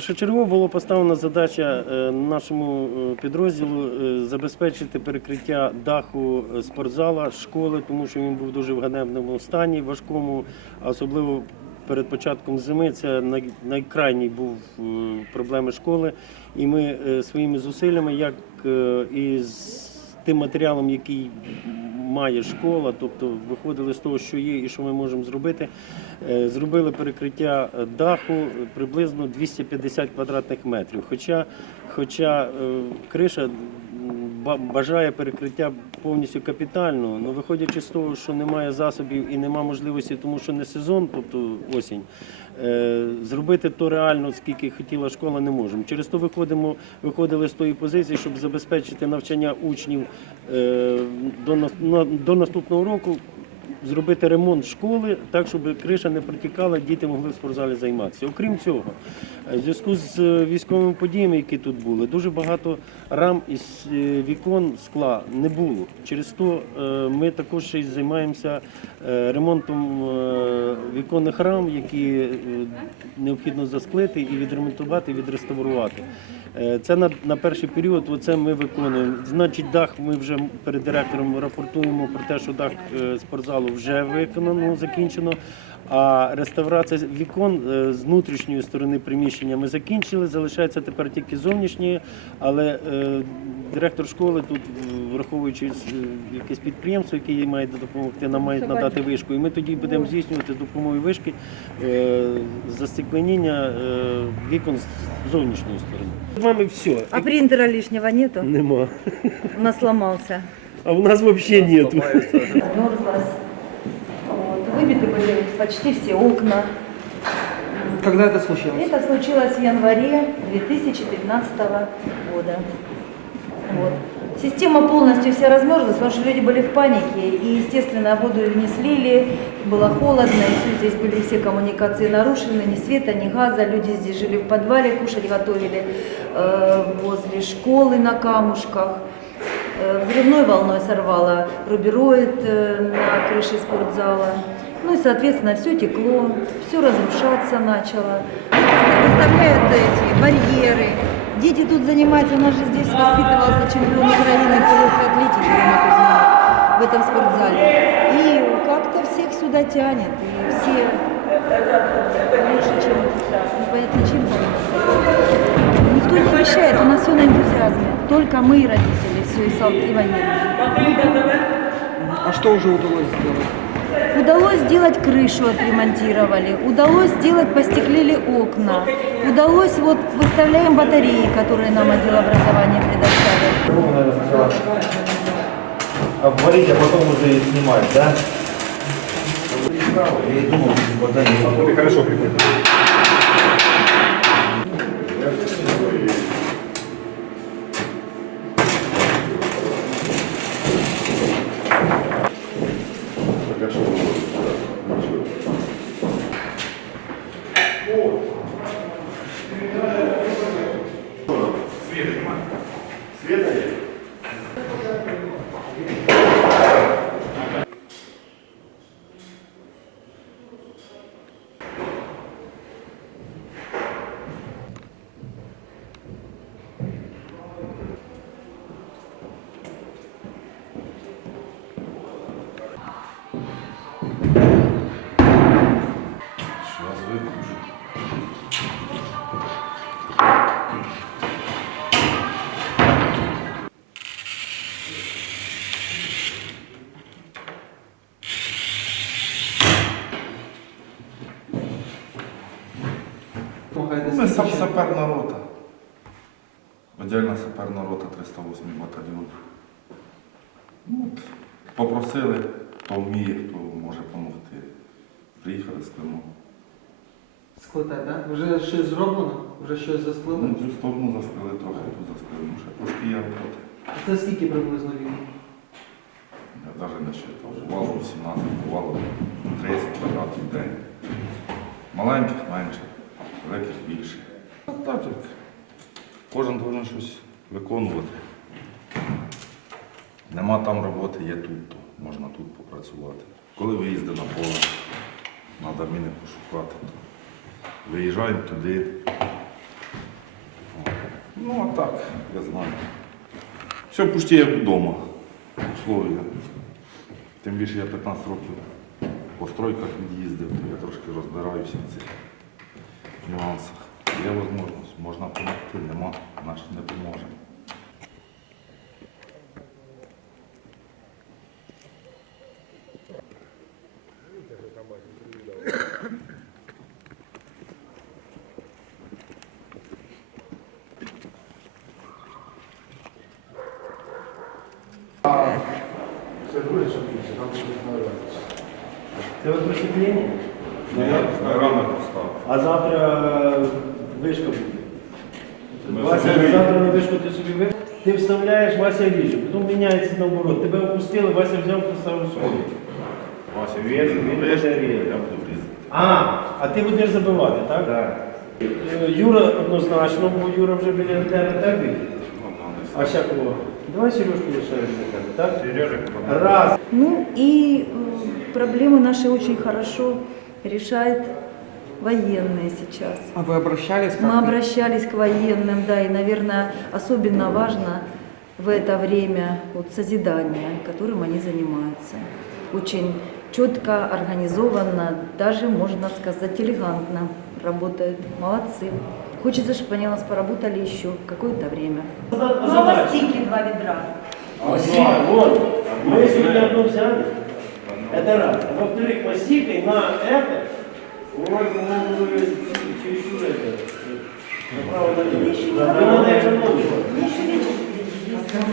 Першочергово була поставлена задача е, нашому е, підрозділу е, забезпечити перекриття даху спортзала школи, тому що він був дуже в ганебному стані, важкому, особливо перед початком зими. Це найкрайній був проблеми школи. І ми своїми зусиллями, як із тим матеріалом, який має школа, тобто виходили з того, що є і що ми можемо зробити. Е, Зробили перекриття даху приблизно 250 квадратних метрів. Хоча, хоча е, криша бажає перекриття повністю капітального, але виходячи з того, що немає засобів і немає можливості, тому що не сезон, тобто осінь, е, зробити то реально, скільки хотіла школа, не можемо. Через то виходимо, виходили з тої позиції, щоб забезпечити навчання учнів е, до наступного року. Зробити ремонт школи так, щоб криша не протікала, діти могли в спортзалі займатися. Окрім цього, в зв'язку з е, військовими подіями, які тут були, дуже багато рам із е, вікон скла не було. Через то е, ми також ще й займаємося ремонтом віконних рам, які необхідно засклити і відремонтувати, і відреставрувати. Це на, на перший період. Оце ми виконуємо. Значить, дах ми вже перед директором рапортуємо про те, що дах спортзалу вже виконано, закінчено. А реставрація вікон е, з внутрішньої сторони приміщення ми закінчили. Залишається тепер тільки зовнішні, але е, директор школи тут, враховуючи е, якесь підприємство, яке їй має допомогти, нам має надати вишку. І ми тоді будемо здійснювати з допомогою вишки е, застекленіння е, вікон з зовнішньої сторони. З вами все. А принтера лишнего нету? Нема. У нас сломался. А в нас взагалі нету. Выбиты были почти все окна. Когда это случилось? Это случилось в январе 2015 года. Вот. Система полностью вся размерзлась, потому что люди были в панике. И, естественно, воду не слили, было холодно, и все, здесь были все коммуникации нарушены, ни света, ни газа. Люди здесь жили в подвале, кушать готовили э, возле школы на камушках. Э, Взрывной волной сорвало рубероид э, на крыше спортзала. Ну и, соответственно, все текло, все разрушаться начало. Выставляют эти барьеры. Дети тут занимаются, у нас же здесь воспитывался чемпион Украины по легкой атлетике в этом спортзале. И как-то всех сюда тянет. И все лучше, чем непонятно чем. Никто не мешает, у нас все на энтузиазме. Только мы, родители, все и, сол- и военные. А что уже удалось сделать? Удалось сделать крышу, отремонтировали. Удалось сделать, постеклили окна. Удалось, вот, выставляем батареи, которые нам отдел образования предоставил. Обварить, а потом уже и снимать, да? Я и думал, что батарея. хорошо Света нет. Помогает Ми сап- саперна рота. Отдельна саперна рота 308 батальйон. Ну, от, попросили, хто вміє, хто може допомогти. Приїхали з Криму. Склетать, да? Вже щось зроблено? Вже щось засклили? Ну, цю сторону заскрили трохи, тут заскрили. Ну, ще трошки є роботи. Це скільки приблизно вікон? Я навіть не считав. Бувало 18, бувало 30 квадратів в день. Маленьких менше, великих більше. А так як кожен повинен щось виконувати. Нема там роботи, є тут, то можна тут попрацювати. Коли виїзди на поле, треба міни пошукати. То виїжджаємо туди, Ну, а так, я знаю. Все почти як вдома. Условия. Тим більше я 15 років по стройках від'їздив, я трошки розбираюся в цих нюансах. Є можливість, можна допомогти, нема, значить не поможемо. Це друге, що більше, там щось знаю. Це от просвітлення? Ну, я рано поставив. А завтра вишка буде. Вася, завтра на вишку ти собі ви. Ти вставляєш, Вася ріже, потім міняється наоборот. Тебе опустили, Вася взяв, поставив собі. Вася, він ріже. я буду різати. А, а ти будеш забивати, так? Так. Е, Юра однозначно, бо Юра вже біля тебе так. Ну, десь А ще кого? Давай Сережку тебе, так? Сережа, Раз. Ну и э, проблемы наши очень хорошо решает военные сейчас. А вы обращались Мы обращались к военным, да, и, наверное, особенно важно в это время вот созидание, которым они занимаются. Очень четко, организованно, даже, можно сказать, элегантно работают. Молодцы. Хочется, чтобы они у нас поработали еще какое-то время. Ну, а мастики два ведра. Спасибо. Вот. Мы сегодня одну взяли. Это раз. А Во-вторых, мастикой на это, ой, по-моему, вы чересчур это, направо налево. Еще не Да, надо экономить. Еще вечер.